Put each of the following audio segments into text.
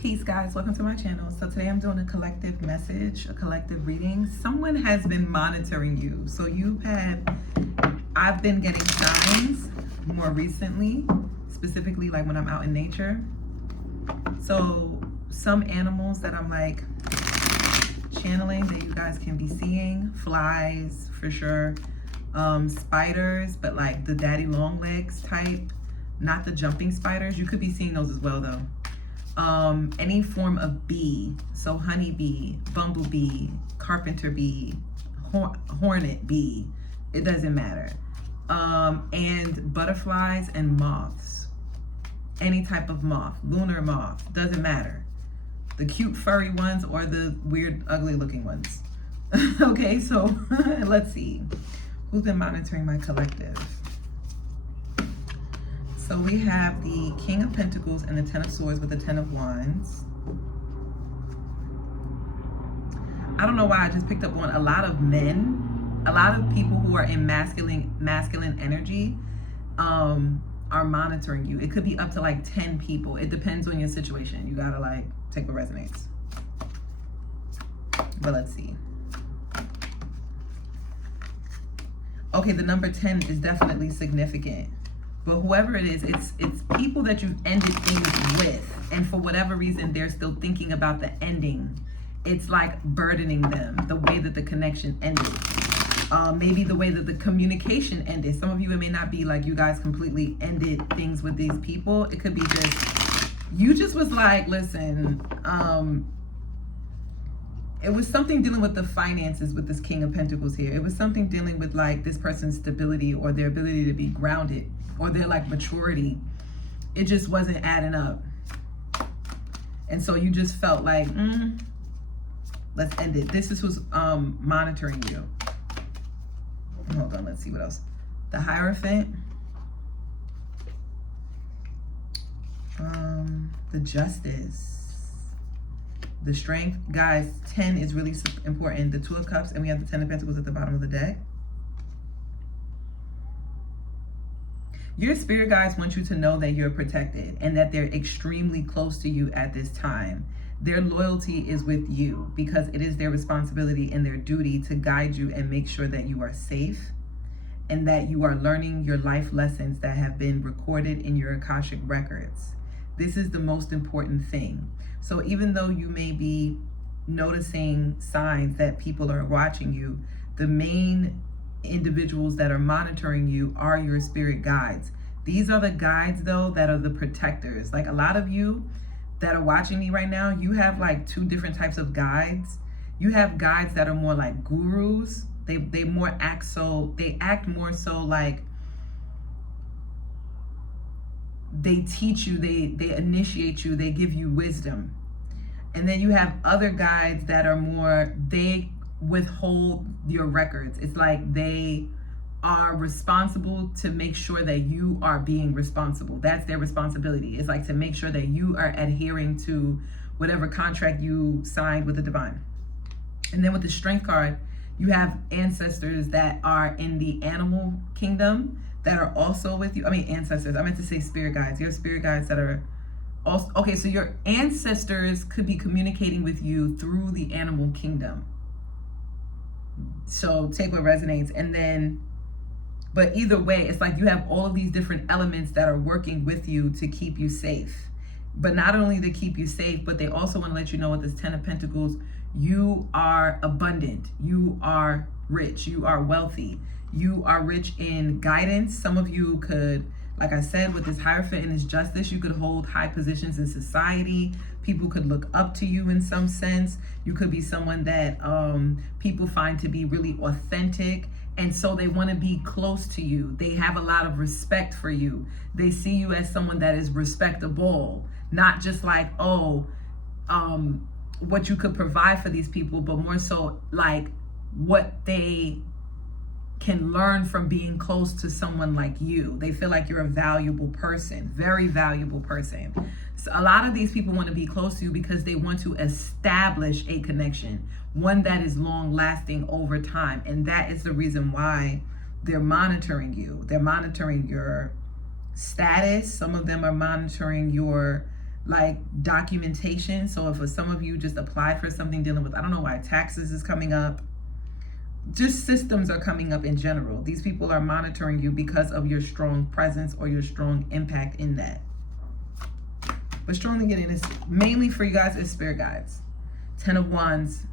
Peace, guys. Welcome to my channel. So today I'm doing a collective message, a collective reading. Someone has been monitoring you. So I've been getting signs more recently, specifically like when I'm out in nature. So some animals that I'm like channeling that you guys can be seeing, flies for sure, spiders, but like the daddy long legs type, not the jumping spiders. You could be seeing those as well though. Any form of bee, so honeybee, bumblebee, carpenter bee, hornet bee, it doesn't matter. And butterflies and moths, any type of moth, lunar moth, doesn't matter. The cute furry ones or the weird ugly looking ones. Okay, so let's see. Who's been monitoring my collective? So we have the King of Pentacles and the Ten of Swords with the Ten of Wands. I don't know why I just picked up on a lot of men, a lot of people who are in masculine energy are monitoring you. It could be up to like 10 people. It depends on your situation. You gotta like take what resonates. But let's see. Okay, the number 10 is definitely significant. But whoever it is, it's people that you've ended things with, and for whatever reason they're still thinking about the ending. It's like burdening them, the way that the connection ended, maybe the way that the communication ended. Some of you, it may not be like you guys completely ended things with these people. It could be just you just was like, listen, it was something dealing with the finances with this King of Pentacles here. It was something dealing with like this person's stability or their ability to be grounded or their like maturity. It just wasn't adding up. And so you just felt like, let's end it. This was monitoring you. Hold on, let's see what else. The Hierophant. The Justice. The Strength. Guys, 10 is really important. The Two of Cups, and we have the Ten of Pentacles at the bottom of the deck. Your spirit guides want you to know that you're protected and that they're extremely close to you at this time. Their loyalty is with you because it is their responsibility and their duty to guide you and make sure that you are safe and that you are learning your life lessons that have been recorded in your Akashic records. This is the most important thing. So even though you may be noticing signs that people are watching you, the main individuals that are monitoring you are your spirit guides. These are the guides though that are the protectors. Like a lot of you that are watching me right now, you have like two different types of guides. You have guides that are more like gurus. They act more so like they teach you, they initiate you, they give you wisdom. And then you have other guides that are more, they withhold your records. It's like they are responsible to make sure that you are being responsible. That's their responsibility. It's like to make sure that you are adhering to whatever contract you signed with the divine. And then with the Strength card, you have ancestors that are in the animal kingdom that are also with you. I mean, ancestors, I meant to say spirit guides. Your spirit guides that are also, okay, so your ancestors could be communicating with you through the animal kingdom. So take what resonates. And then, but either way, it's like you have all of these different elements that are working with you to keep you safe. But not only to keep you safe, but they also want to let you know with this Ten of Pentacles, you are abundant, you are rich, you are wealthy. You are rich in guidance. Some of you could, like I said, with this Hierophant and this Justice, you could hold high positions in society. People could look up to you in some sense. You could be someone that people find to be really authentic. And so they want to be close to you. They have a lot of respect for you. They see you as someone that is respectable, not just like, what you could provide for these people, but more so like what they can learn from being close to someone like you. They feel like you're a valuable person, very valuable person. So a lot of these people want to be close to you because they want to establish a connection, one that is long lasting over time. And that is the reason why they're monitoring you. They're monitoring your status. Some of them are monitoring your like documentation. So if for some of you just applied for something dealing with, I don't know why, taxes is coming up, just systems are coming up in general. These people are monitoring you because of your strong presence or your strong impact in that. But strongly getting this, mainly for you guys, is spirit guides. 10 of Wands.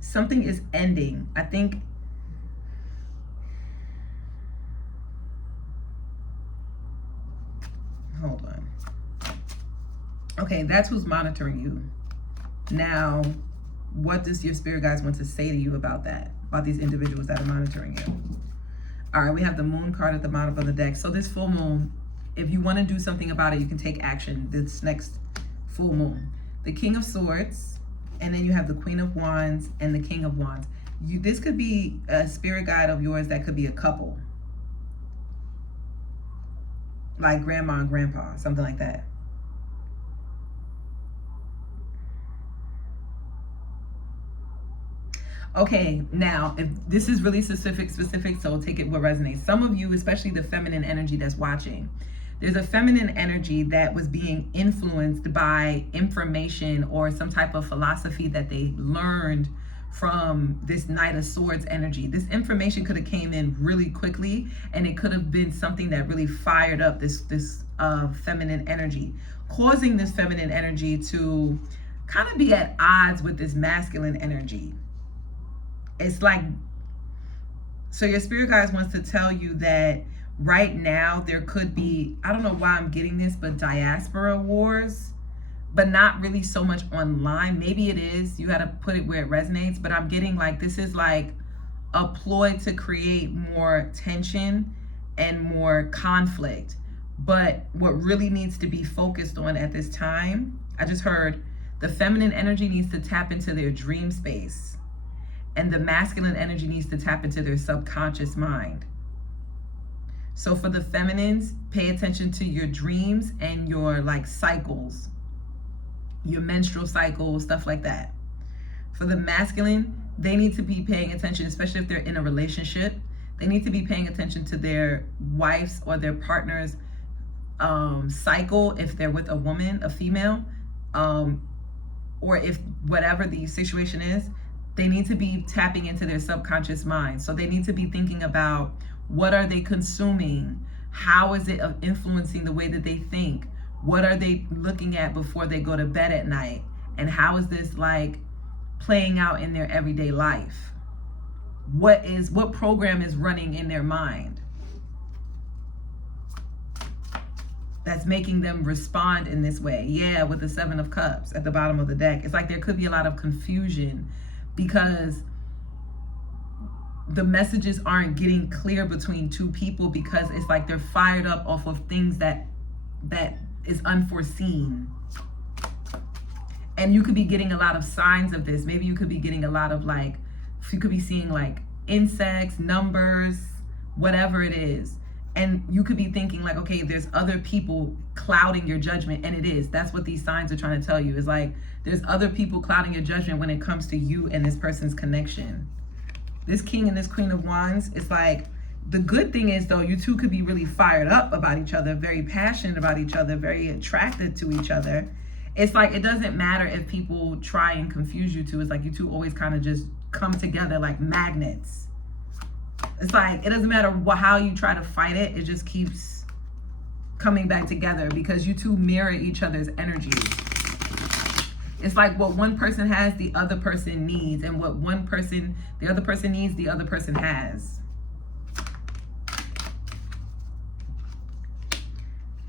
Something is ending. I think, hold on. Okay, that's who's monitoring you. Now, what does your spirit guides want to say to you about that? About these individuals that are monitoring you? All right, we have the moon card at the bottom of the deck. So this full moon, if you want to do something about it, you can take action this next full moon. The King of Swords, and then you have the Queen of Wands and the King of Wands. This could be a spirit guide of yours that could be a couple. Like grandma and grandpa, something like that. Okay, now, if this is really specific, so take it what resonates. Some of you, especially the feminine energy that's watching, there's a feminine energy that was being influenced by information or some type of philosophy that they learned from this Knight of Swords energy. This information could have came in really quickly, and it could have been something that really fired up this feminine energy, causing this feminine energy to kind of be at odds with this masculine energy. It's like, so your spirit guides wants to tell you that right now there could be, I don't know why I'm getting this, but diaspora wars, but not really so much online. Maybe it is, you got to put it where it resonates, but I'm getting like, this is like a ploy to create more tension and more conflict. But what really needs to be focused on at this time, I just heard the feminine energy needs to tap into their dream space. And the masculine energy needs to tap into their subconscious mind. So for the feminines, pay attention to your dreams and your like cycles, your menstrual cycles, stuff like that. For the masculine, they need to be paying attention, especially if they're in a relationship. They need to be paying attention to their wife's or their partner's cycle, if they're with a woman, a female, or if whatever the situation is. They need to be tapping into their subconscious mind. So they need to be thinking about, what are they consuming? How is it influencing the way that they think? What are they looking at before they go to bed at night? And how is this like playing out in their everyday life? What program is running in their mind that's making them respond in this way? Yeah, with the 7 of Cups at the bottom of the deck. It's like there could be a lot of confusion because the messages aren't getting clear between two people, because it's like they're fired up off of things that is unforeseen. And you could be getting a lot of signs of this. Maybe you could be getting a lot of like, you could be seeing like insects, numbers, whatever it is. And you could be thinking like, okay, there's other people clouding your judgment. And it is. That's what these signs are trying to tell you. Is like, there's other people clouding your judgment when it comes to you and this person's connection. This King and this Queen of Wands, it's like, the good thing is though, you two could be really fired up about each other, very passionate about each other, very attracted to each other. It's like, it doesn't matter if people try and confuse you two. It's like you two always kind of just come together like magnets. It's like, it doesn't matter how you try to fight it, it just keeps coming back together because you two mirror each other's energies. It's like what one person has, the other person needs, and what the other person needs, the other person has.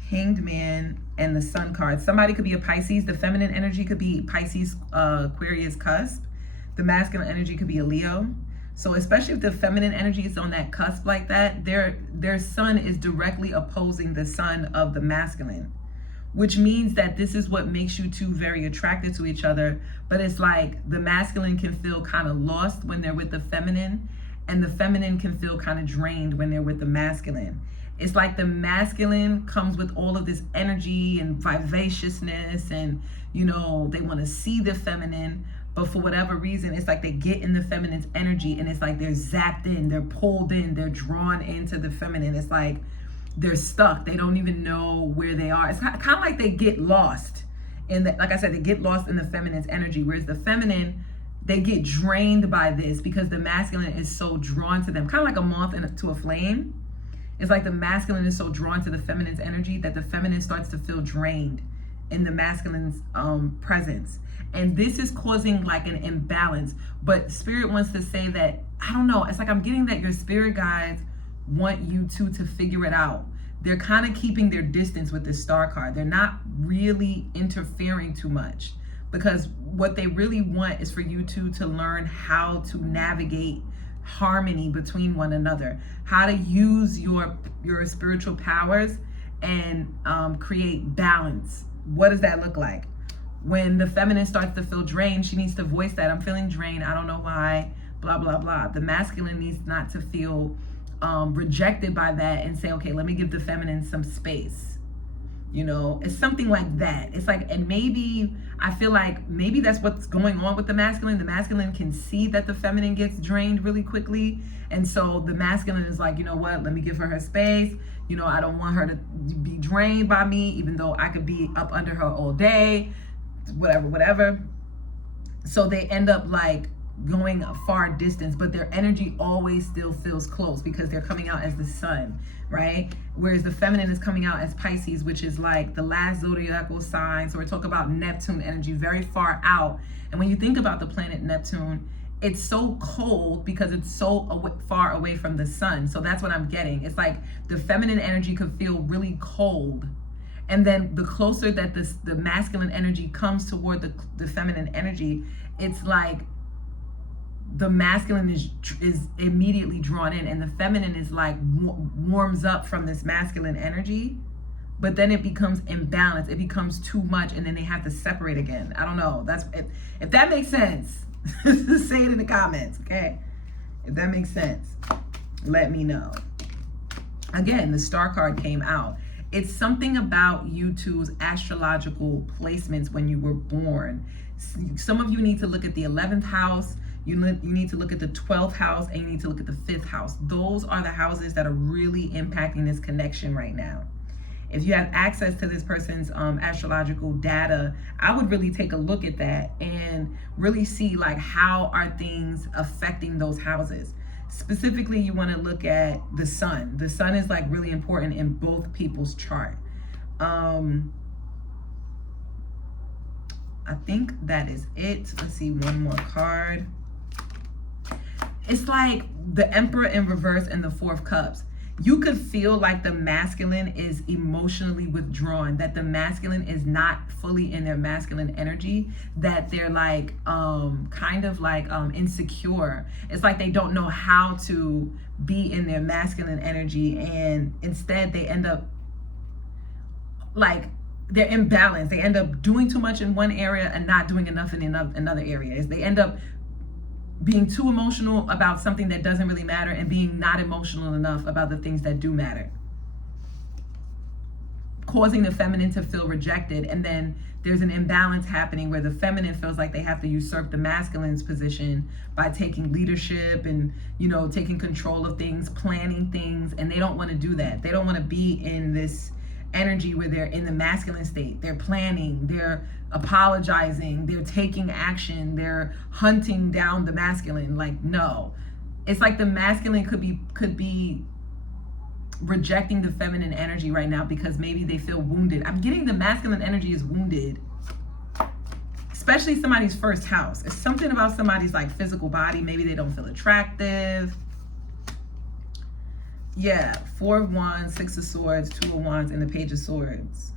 Hanged Man and the Sun card. Somebody could be a Pisces. The feminine energy could be Pisces, Aquarius cusp. The masculine energy could be a Leo. So especially if the feminine energy is on that cusp like that, their sun is directly opposing the sun of the masculine, which means that this is what makes you two very attracted to each other. But it's like the masculine can feel kind of lost when they're with the feminine, and the feminine can feel kind of drained when they're with the masculine. It's like the masculine comes with all of this energy and vivaciousness, and you know, they want to see the feminine, but for whatever reason, it's like they get in the feminine's energy and it's like they're zapped in, they're pulled in, they're drawn into the feminine. It's like they're stuck. They don't even know where they are. It's kind of like they get lost. in the, like I said, they get lost in the feminine's energy, whereas the feminine, they get drained by this because the masculine is so drawn to them, kind of like a moth to a flame. It's like the masculine is so drawn to the feminine's energy that the feminine starts to feel drained in the masculine's presence. And this is causing like an imbalance. But Spirit wants to say that, I don't know, it's like I'm getting that your spirit guides want you two to figure it out. They're kind of keeping their distance with this Star card. They're not really interfering too much, because what they really want is for you two to learn how to navigate harmony between one another, how to use your spiritual powers and create balance. What does that look like? When the feminine starts to feel drained, she needs to voice that. I'm feeling drained. I don't know why, blah, blah, blah. The masculine needs not to feel rejected by that and say, okay, let me give the feminine some space. You know, it's something like that. It's like, and maybe, I feel like maybe that's what's going on with the masculine. The masculine can see that the feminine gets drained really quickly. And so the masculine is like, you know what, let me give her space. You know, I don't want her to be drained by me, even though I could be up under her all day, whatever. So they end up like going a far distance, but their energy always still feels close because they're coming out as the sun, right? Whereas the feminine is coming out as Pisces, which is like the last zodiacal sign. So we're talking about Neptune energy, very far out. And when you think about the planet Neptune, it's so cold because it's so far away from the sun. So that's what I'm getting. It's like the feminine energy could feel really cold. And then the closer that the masculine energy comes toward the feminine energy, it's like the masculine is immediately drawn in, and the feminine is like warms up from this masculine energy, but then it becomes imbalanced. It becomes too much, and then they have to separate again. I don't know. That's if that makes sense. Say it in the comments, okay? If that makes sense, let me know. Again, the Star card came out. It's something about you two's astrological placements when you were born. Some of you need to look at the 11th house. You need to look at the 12th house, and you need to look at the 5th house. Those are the houses that are really impacting this connection right now. If you have access to this person's astrological data, I would really take a look at that and really see like how are things affecting those houses. Specifically, you want to look at the sun. The sun is like really important in both people's chart. I think that is it. Let's see, one more card. It's like the Emperor in reverse and the 4 of Cups. You could feel like the masculine is emotionally withdrawn, that the masculine is not fully in their masculine energy, that they're like kind of like insecure. It's like they don't know how to be in their masculine energy, and instead they end up like they're imbalanced. They end up doing too much in one area and not doing enough in another area. They end up being too emotional about something that doesn't really matter and being not emotional enough about the things that do matter, causing the feminine to feel rejected. And then there's an imbalance happening where the feminine feels like they have to usurp the masculine's position by taking leadership and, you know, taking control of things, planning things, and they don't want to do that. They don't want to be in this energy where they're in the masculine state. They're planning, they're apologizing, they're taking action, they're hunting down the masculine. Like, no. It's like the masculine could be rejecting the feminine energy right now because maybe they feel wounded. I'm getting the masculine energy is wounded, especially somebody's first house. It's something about somebody's like physical body. Maybe they don't feel attractive. Yeah, 4 of Wands, 6 of Swords, 2 of Wands, and the Page of Swords.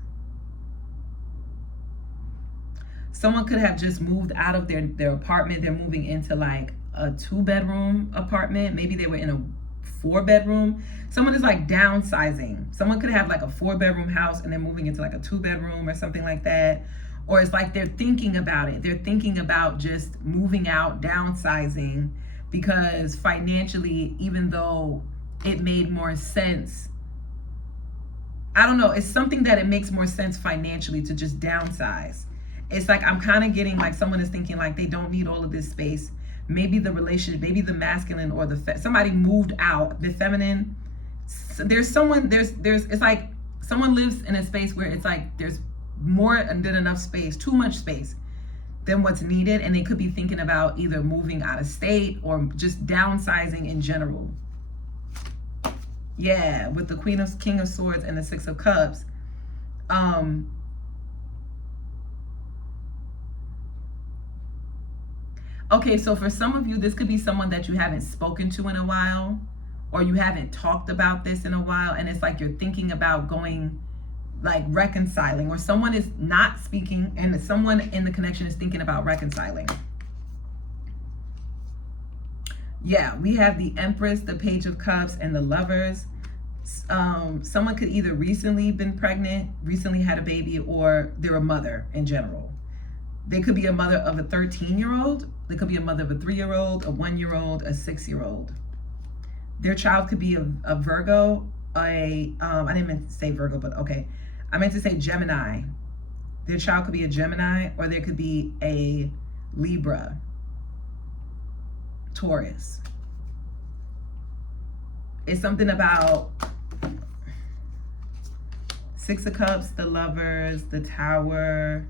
Someone could have just moved out of their apartment. They're moving into like a 2-bedroom apartment. Maybe they were in a 4-bedroom. Someone is like downsizing. Someone could have like a 4-bedroom house and they're moving into like a 2-bedroom or something like that. Or it's like they're thinking about it. They're thinking about just moving out, downsizing, because financially, even though it made more sense, I don't know, it's something that it makes more sense financially to just downsize. It's like I'm kind of getting like someone is thinking like they don't need all of this space. Maybe the relationship, maybe the masculine or somebody moved out, the feminine. There's someone, it's like someone lives in a space where it's like there's more than enough space, too much space than what's needed. And they could be thinking about either moving out of state or just downsizing in general. Yeah, with the King of Swords and the Six of Cups. Okay, so for some of you, this could be someone that you haven't spoken to in a while, or you haven't talked about this in a while, and it's like you're thinking about going, like reconciling, or someone is not speaking and someone in the connection is thinking about reconciling. Yeah, we have the Empress, the Page of Cups, and the Lovers. Someone could either recently been pregnant, recently had a baby, or they're a mother in general. They could be a mother of a 13-year-old. They could be a mother of a 3-year-old, a 1-year-old, a 6-year-old. Their child could be a Virgo, I didn't mean to say Virgo, but okay. I meant to say Gemini. Their child could be a Gemini, or there could be a Libra, Taurus. It's something about Six of Cups, the Lovers, the Tower,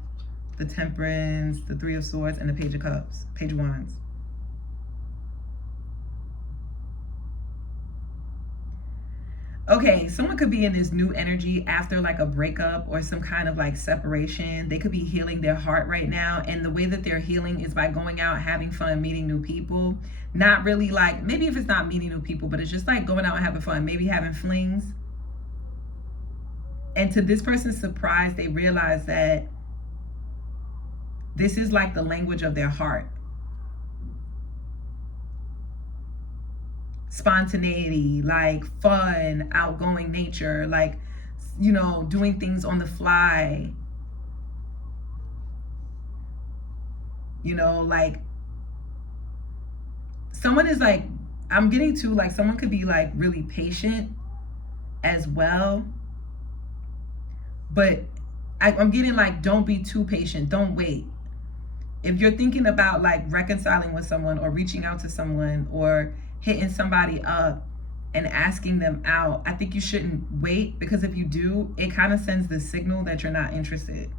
the Temperance, the Three of Swords, and the Page of Cups, Page of Wands. Okay, someone could be in this new energy after like a breakup or some kind of like separation. They could be healing their heart right now. And the way that they're healing is by going out, having fun, meeting new people. Not really like, maybe if it's not meeting new people, but it's just like going out and having fun, maybe having flings. And to this person's surprise, they realize that this is like the language of their heart. Spontaneity, like fun, outgoing nature, like, you know, doing things on the fly. You know, like someone is like, I'm getting to like, someone could be like really patient as well. But I'm getting like, don't be too patient. Don't wait. If you're thinking about like reconciling with someone or reaching out to someone or hitting somebody up and asking them out, I think you shouldn't wait, because if you do, it kind of sends the signal that you're not interested,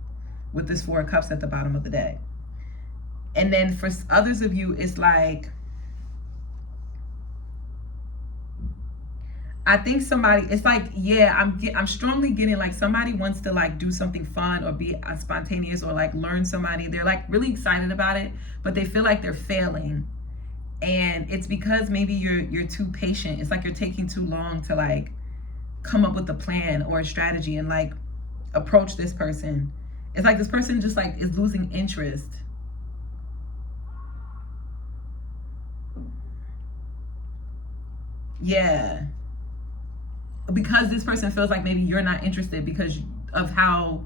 with this Four of Cups at the bottom of the deck. And then for others of you, it's like, I think somebody, it's like, yeah, I'm strongly getting like somebody wants to like do something fun or be spontaneous or like learn somebody. They're like really excited about it, but they feel like they're failing. And it's because maybe you're too patient. It's like you're taking too long to like come up with a plan or a strategy and like approach this person. It's like this person just like is losing interest. Yeah. Because this person feels like maybe you're not interested because of how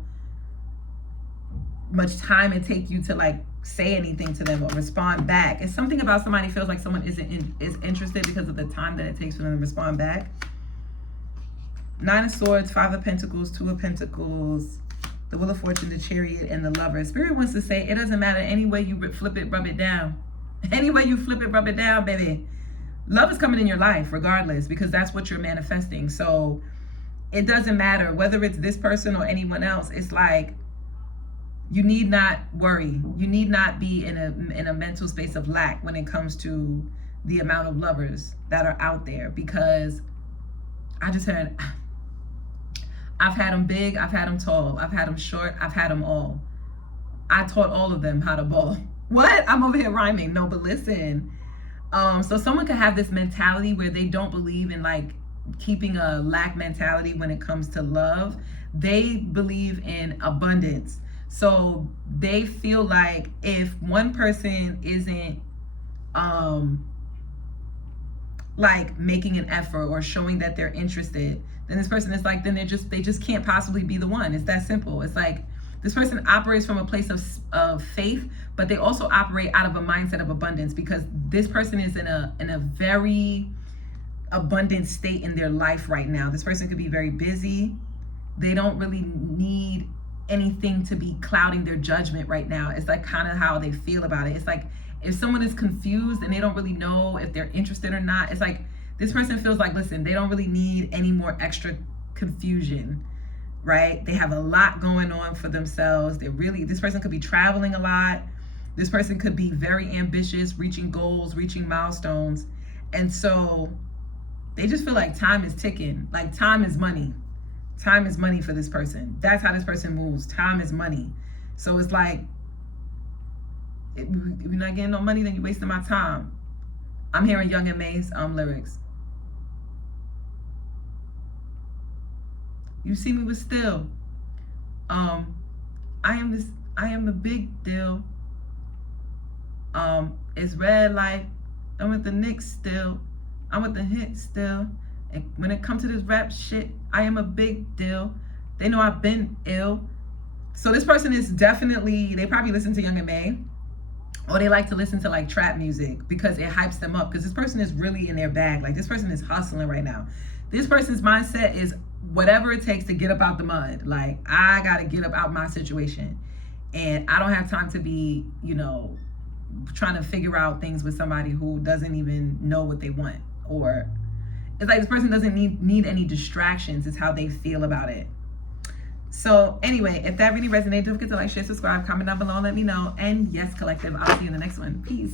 much time it takes you to like say anything to them or respond back. It's something about somebody feels like someone is interested because of the time that it takes for them to respond back. Nine of Swords, Five of Pentacles, Two of Pentacles, the Wheel of Fortune, the Chariot, and the Lover. Spirit wants to say it doesn't matter any way you flip it, rub it down. Any way you flip it, rub it down, baby. Love is coming in your life regardless, because that's what you're manifesting. So it doesn't matter whether it's this person or anyone else. It's like, you need not worry. You need not be in a mental space of lack when it comes to the amount of lovers that are out there, because I just heard, I've had them big, I've had them tall, I've had them short, I've had them all. I taught all of them how to ball. What? I'm over here rhyming. No, but listen. So someone could have this mentality where they don't believe in like keeping a lack mentality when it comes to love. They believe in abundance. So they feel like if one person isn't like making an effort or showing that they're interested, then this person is like, then they just can't possibly be the one. It's that simple. It's like this person operates from a place of faith, but they also operate out of a mindset of abundance, because this person is in a very abundant state in their life right now. This person could be very busy. They don't really need anything to be clouding their judgment right now. It's like kind of how they feel about it. It's like if someone is confused and they don't really know if they're interested or not, it's like this person feels like, listen, they don't really need any more extra confusion. right? They have a lot going on for themselves. This person could be traveling a lot. This person could be very ambitious, reaching goals, reaching milestones. And so they just feel like time is ticking. Like time is money. Time is money for this person. That's how this person moves. Time is money. So it's like, if you're not getting no money, then you're wasting my time. I'm hearing Young M.A's lyrics. You see me with still. I am the big deal. It's red light. I'm with the Knicks still. I'm with the hits still. And when it comes to this rap shit, I am a big deal. They know I've been ill. So this person is definitely, they probably listen to Young M.A, or they like to listen to like trap music because it hypes them up, because this person is really in their bag. Like this person is hustling right now. This person's mindset is whatever it takes to get up out the mud. Like, I got to get up out my situation. And I don't have time to be, trying to figure out things with somebody who doesn't even know what they want. Or it's like this person doesn't need any distractions, is how they feel about it. So anyway, if that really resonated, don't forget to like, share, subscribe, comment down below, and let me know. And yes, collective, I'll see you in the next one. Peace.